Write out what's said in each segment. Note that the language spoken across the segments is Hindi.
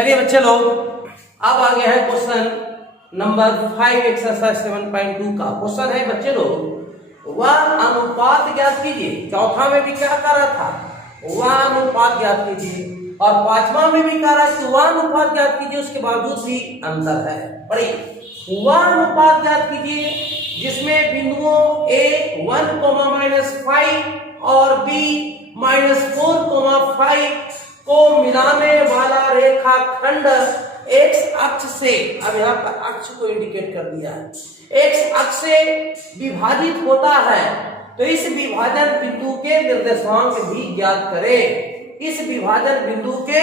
चलिए बच्चे लोग, अब आ गया है क्वेश्चन नंबर 5 एक्सरसाइज 7.2 का क्वेश्चन है बच्चे लोग, वह अनुपात ज्ञात कीजिए। चौथा में भी क्या कर रहा था, वह अनुपात ज्ञात कीजिए, और पांचवा में भी कह रहा है कि वह अनुपात ज्ञात कीजिए, उसके बावजूद भी अंतर है। पढ़िए, वह अनुपात ज्ञात कीजिए जिसमें बिंदुओं a 1, -5 और b -4, 5 को मिलाने वाला रेखाखंड x अक्ष से, अब यहाँ पर अक्ष को इंडिकेट कर दिया है, x अक्ष से विभाजित होता है, तो इस विभाजन बिंदु के निर्देशांक भी ज्ञात करें। इस विभाजन बिंदु के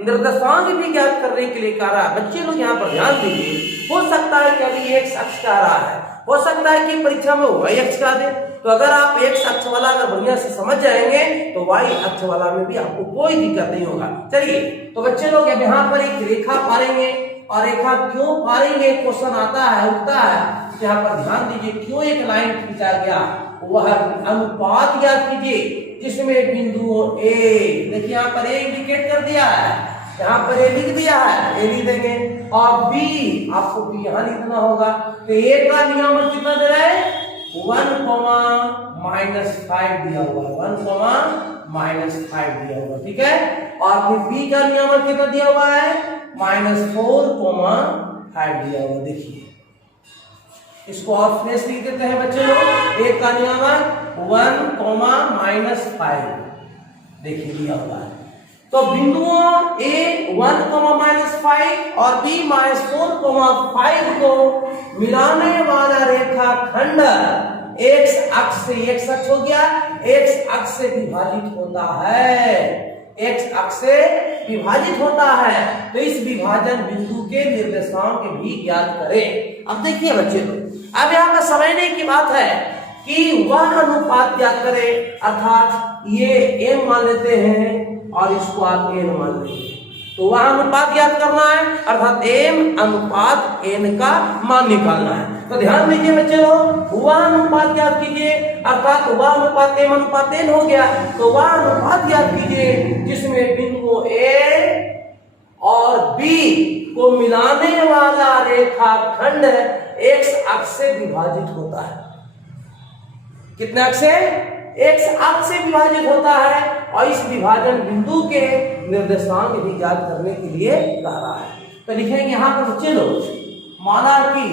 निर्देशांक भी ज्ञात करने के लिए कह रहा है। बच्चे लोग यहाँ पर ध्यान दीजिए, हो सकता है कि अभी x अक्ष कह रहा है, हो सकता है कि परीक्षा में y अक्ष का दे, तो अगर आप x अक्ष वाला अगर बढ़िया से समझ जाएंगे तो y अक्ष वाला में भी आपको कोई दिक्कत नहीं होगा। चलिए, तो बच्चे लोग अब यहाँ पर एक रेखा पारेंगे, और रेखा क्यों पारेंगे क्वेश्चन आता है, उठता है, तो यहाँ पर ध्यान दीजिए क्यों एक लाइन खींचा गया। वह अनुपात याद कीजिए जिसमें बिंदु a, देखिए यहाँ पर a इंडिकेट कर दिया है, यहाँ पर a लिख दिया है, a लिख देंगे, और b आपको b यहाँ लिखना होगा। तो a का नियमन कितना दे रहा है, 1, -5 दिया हुआ है, 1, -5 दिया हुआ, ठीक है। और फिर b का नियमन कितना दिया हुआ है, -4, 5 दिया हुआ। देखिए इसको और फ्रेश लिख देते हैं बच्चे लोग, एक का नियमन 1, -5 देखिए दिया हुआ है। तो बिंदुओं a 1, -5 और b -4, 5 को मिलाने वाला रेखाखंड x अक्ष से, x अक्ष हो गया, x अक्ष से विभाजित होता है, x अक्ष से विभाजित होता है, तो इस विभाजन बिंदु के निर्देशांक भी ज्ञात करें। अब देखिए बच्चे लोग, अब यहाँ पर समझने की बात है कि वह अनुपात ज्ञात करें, अर्थात ये m मान लेते हैं और इसको आप n मान लेंगे, तो वह अनुपात ज्ञात करना है, अर्थात m अनुपात n का मान निकालना है। तो ध्यान दीजिए बच्चे लोग, वह अनुपात ज्ञात कीजिए, अर्थात वह अनुपात m अनुपात n हो गया, तो वह अनुपात ज्ञात कीजिए जिसमें बिंदु a और b को मिलाने वाला रेखाखंड x अक्ष से विभाजित होता है। कितने अक्ष से, x अक्ष से विभाजित होता है, और इस विभाजन बिंदु के निर्देशांक भी ज्ञात करने के लिए कह रहा है। तो लिखेंगे यहाँ पर बच्चे लोग, माना कि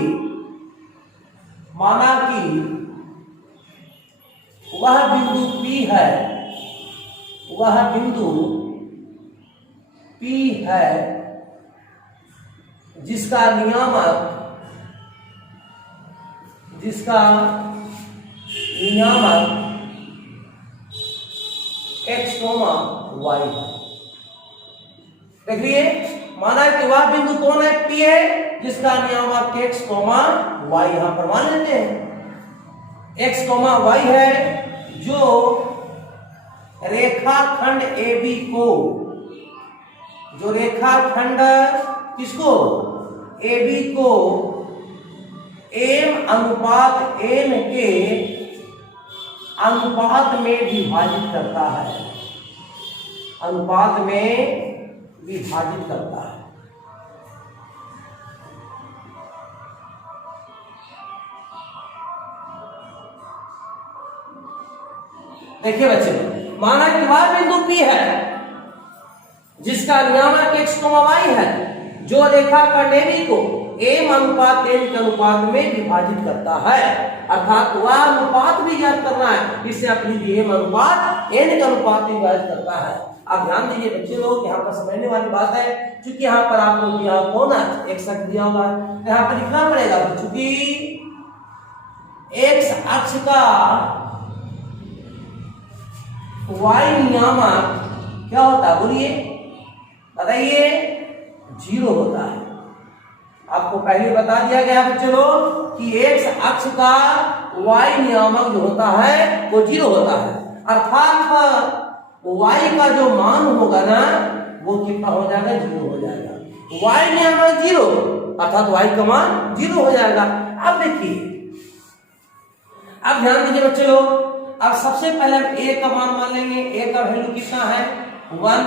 वह बिंदु P है, वह बिंदु P है जिसका नियामक x, y है। देखिए, माना कि वह बिंदु कौन है, P है जिसका नियामक x, y यहां पर मान लेते हैं, x, y है, जो रेखाखंड AB को, जो रेखाखंड किसको, AB को m अनुपात n के अनुपात में विभाजित करता है, अनुपात में विभाजित करता है। देखिए बच्चे, माना कि वह बिंदु P है जिसका नियामक x, y है, जो रेखाखंड AB को m अनुपात n के अनुपात में विभाजित करता है, अर्थात वह अनुपात भी ज्ञात करना है, इससे आप लीजिए m अनुपात n के अनुपात में विभाजित करता है। अब ध्यान दीजिए बच्चे लोग, यहाँ पर समझने वाली बात है, क्योंकि यहाँ पर आपको यहाँ कौन है, x अक्ष दिया हुआ है, तो यहाँ पर लिखना पड़ेगा, क्योंकि x अक्ष का y नियामक क्या होता है, बोलिए बताइए, 0 होता है। आपको पहले बता दिया गया बच्चे लोग कि x अक्ष का y नियामक जो होता है वो 0 होता है, अर्थात y का जो मान होगा ना वो कितना हो जाएगा, 0 हो जाएगा। y नियामक 0, अर्थात y का मान 0 हो जाएगा। अब देखिए, अब ध्यान दीजिए बच्चे लोग, अब सबसे पहले हम a का मान लेंगे। a का वैल्यू कितना है, 1,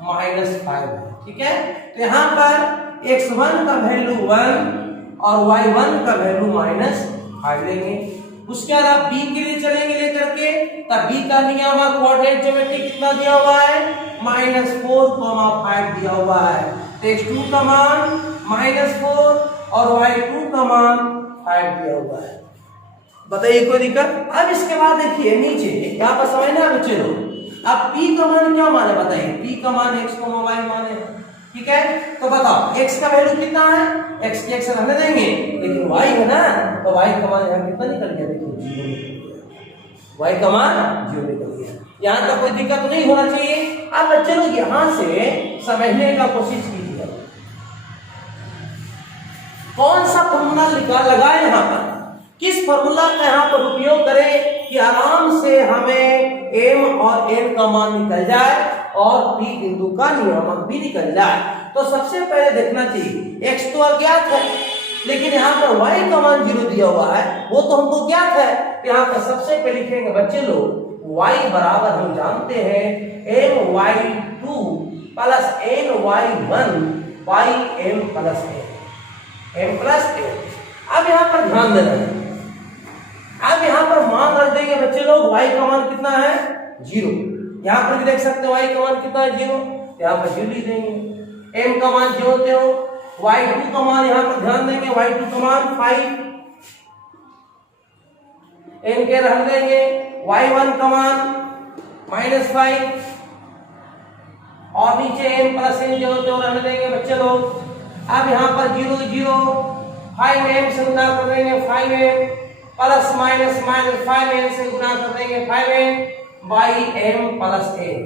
-5 है। ठीक है, तो यहाँ पर x1 का वैल्यू 1 और y1 का वैल्यू -5 लेंगे। उसके बाद आप b के लिए चलेंगे लेकर के, तब b का नियामक कोऑर्डिनेट ज्योमेट्री कितना दिया हुआ है, -4, 5 दिया हुआ है। तो x2 का मान -4 और y2 का मान 5 दिया हुआ है। बताइए कोई दिक्कत? अब इसके बाद देखिए नीचे यहाँ पर समझना बच्चे लोग, अब p का मान क्या मान है बताइए, p का मान x, y मान है। ठीक है, तो बताओ x का वैल्यू कितना है, x की x रहने देंगे, लेकिन y है ना, तो y का मान यहाँ कितना निकल गया, देखो 0 निकल गया, y का मान 0 निकल गया। यहाँ तक कोई दिक्कत तो नहीं होना चाहिए। अब बच्चे लोग यहाँ से समझने का कोशिश कीजिए, कौन सा फॉर्मूला लगाए यहाँ पर, किस फॉर्मूला का यहाँ पर उपयोग करें कि आराम से हमें m और n का मान निकल जाए और p बिंदु का नियामक भी निकल जाए। तो सबसे पहले देखना चाहिए x तो अज्ञात है, लेकिन यहाँ पर y का मान 0 दिया हुआ है, वो तो हमको ज्ञात है। यहाँ पर सबसे पहले लिखेंगे बच्चे लोग y बराबर हम जानते हैं my2 plus ny1 by m plus n। अब यहाँ पर ध्यान देना है, अब यहाँ पर मान रख देंगे बच्चे लोग, y का मान कितना है 0, यहाँ पर भी देख सकते हो y का मान कितना है 0, यहाँ पर 0 लिख देंगे। m का मान जो होते हो, y2 का मान यहाँ पर ध्यान देंगे, y2 का मान 5, n के रख देंगे, y1 का मान -5 और नीचे m प्लस n जो होते हो रहने देंगे बच्चे लोग। अब यहाँ पर 0 0 5m से गुना कर देंगे 5m प्लस माइनस 5m से गुना कर देंगे 5m by m plus n।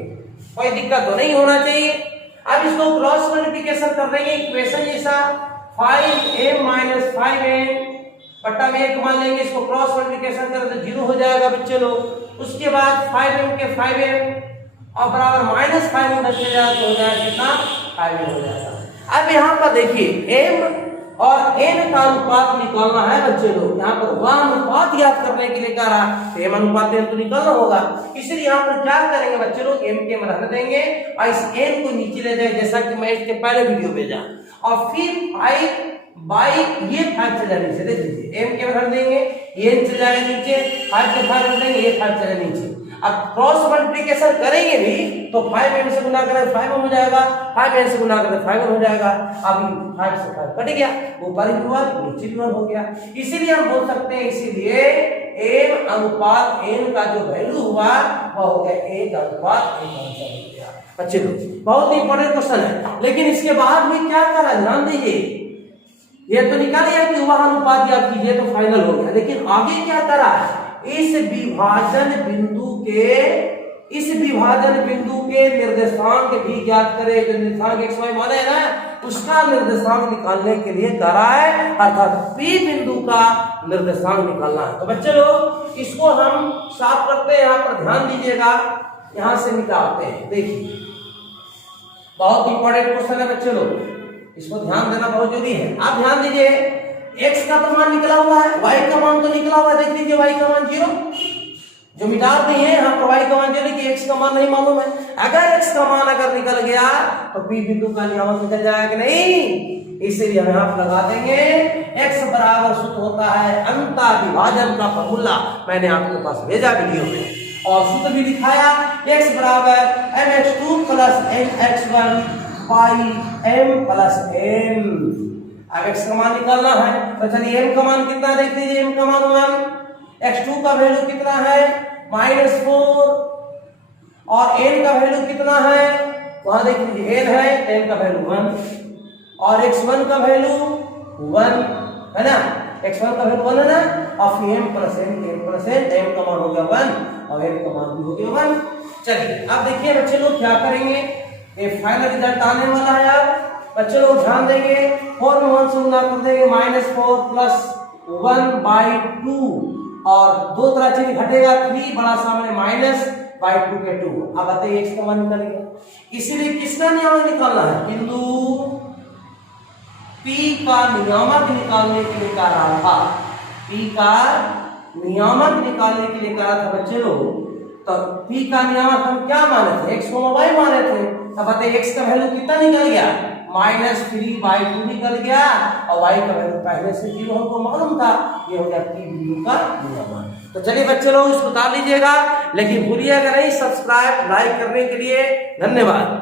कोई दिक्कत तो नहीं होना चाहिए। अब इसको क्रॉस मल्टीप्लिकेशन कर देंगे इक्वेशन जैसा, 5m माइनस 5n बटा में 1 मान लेंगे, इसको क्रॉस मल्टीप्लिकेशन करें तो 0 हो जाएगा बच्चे लोग। उसके बाद 5m के 5m और बराबर -5m बच जाएगा, तो हो जाएगा कितना 5m हो जाएगा। अब यहाँ पर देखिए m और n का अनुपात निकालना है बच्चे लोग, यहाँ पर वह अनुपात याद करने के लिए कह रहा है, m अनुपात n तो निकालना होगा, इसलिए यहाँ पर क्या करेंगे बच्चे लोग, m के रख देंगे और इस n को नीचे ले जाए जैसा कि मैं इसके पहले वीडियो भेजा, और फिर 5 बाई ये 5 चला नीचे, देख लीजिए m के रख देंगे, ये चला जाएगा नीचे, 5 के 5 रख देंगे, ये 5 चला नीचे। अब क्रॉस मल्टीप्लिकेशन करेंगे भी तो 5m से गुना करें 5m हो जाएगा, 5n से गुना करें 5m हो जाएगा। अभी 5 से 5 कट गया, ऊपर भी 1 नीचे भी 1 हो गया, इसीलिए हम बोल सकते हैं, इसीलिए m अनुपात n का जो वैल्यू हुआ वह हो गया 1 अनुपात 1 आंसर हो गया। बच्चे लोग बहुत इंपॉर्टेंट क्वेश्चन है, लेकिन इसके बाद भी क्या करा ध्यान दीजिए, ये तो निकाल लिया कि वह अनुपात याद कीजिए तो फाइनल हो गया, लेकिन आगे क्या करा, इस विभाजन बिंदु के निर्देशांक भी ज्ञात करें, जो निर्देशांक x y माने है ना, उसका निर्देशांक निकालने के लिए करा है, अर्थात P बिंदु का निर्देशांक निकालना है। तो बच्चे लोग इसको हम साफ करते हैं, यहाँ पर ध्यान दीजिएगा, यहाँ से निकालते हैं। देखिए बहुत इंपॉर्टेंट क्वेश्चन है बच्चे लोग, इसको ध्यान देना बहुत जरूरी है। आप ध्यान दीजिए, x का तो मान निकला हुआ है, y का मान तो निकला हुआ है, देख लीजिए y का मान 0, जो मिटा नहीं है यहाँ पर y का मान 0 कि x का मान नहीं मालूम है। अगर x का मान अगर निकल गया तो p बिंदु का नियामक निकल जाएगा कि नहीं, इसीलिए हम यहाँ पर लगा देंगे x बराबर सूत्र होता है अंतर विभाजन का फॉर्मूला, मैंने आपके पास भेजा वीडियो में, और सूत्र भी दिखाया, x बराबर mx2 plus mx1 by m plus n। अब x का मान निकालना है, तो चलिए m का मान कितना देख लीजिए, m का मान 1, x2 का वैल्यू कितना है -4 और n का वैल्यू कितना है, वहां देख लीजिए n है, n का वैल्यू 1 और x1 का वैल्यू 1 है ना, x1 का वैल्यू 1 है ना, और फिर m प्लस n, m का मान हो गया 1 और n का मान भी हो गया 1। चलिए अब देखिए बच्चे लोग क्या करेंगे, ये फाइनल रिजल्ट आने वाला है। अब बच्चे लोग ध्यान देंगे, 4 में 1 से गुना कर देंगे, -4 प्लस 1/2 और दो तरह चीज घटेगा, 3 बड़ा सामने -/2 के 2। अब बताइए x का मान निकल गया, इसीलिए किसका नियामक निकालना है, बिंदु P का नियामक निकालने के लिए कह रहा था, P का नियामक निकालने के लिए कहा था बच्चे लोग, तो p का नियामक हम क्या माने थे, x, y माने थे। अब बताइए x का वैल्यू कितना निकल गया, -3/2 निकल गया, और y का वैल्यू पहले से 0 हमको मालूम था, ये हो गया p बिंदु का नियमन। तो चलिए बच्चे लोग इसको उतार लीजिएगा, लेकिन भूलिएगा नहीं सब्सक्राइब लाइक करने के लिए। धन्यवाद।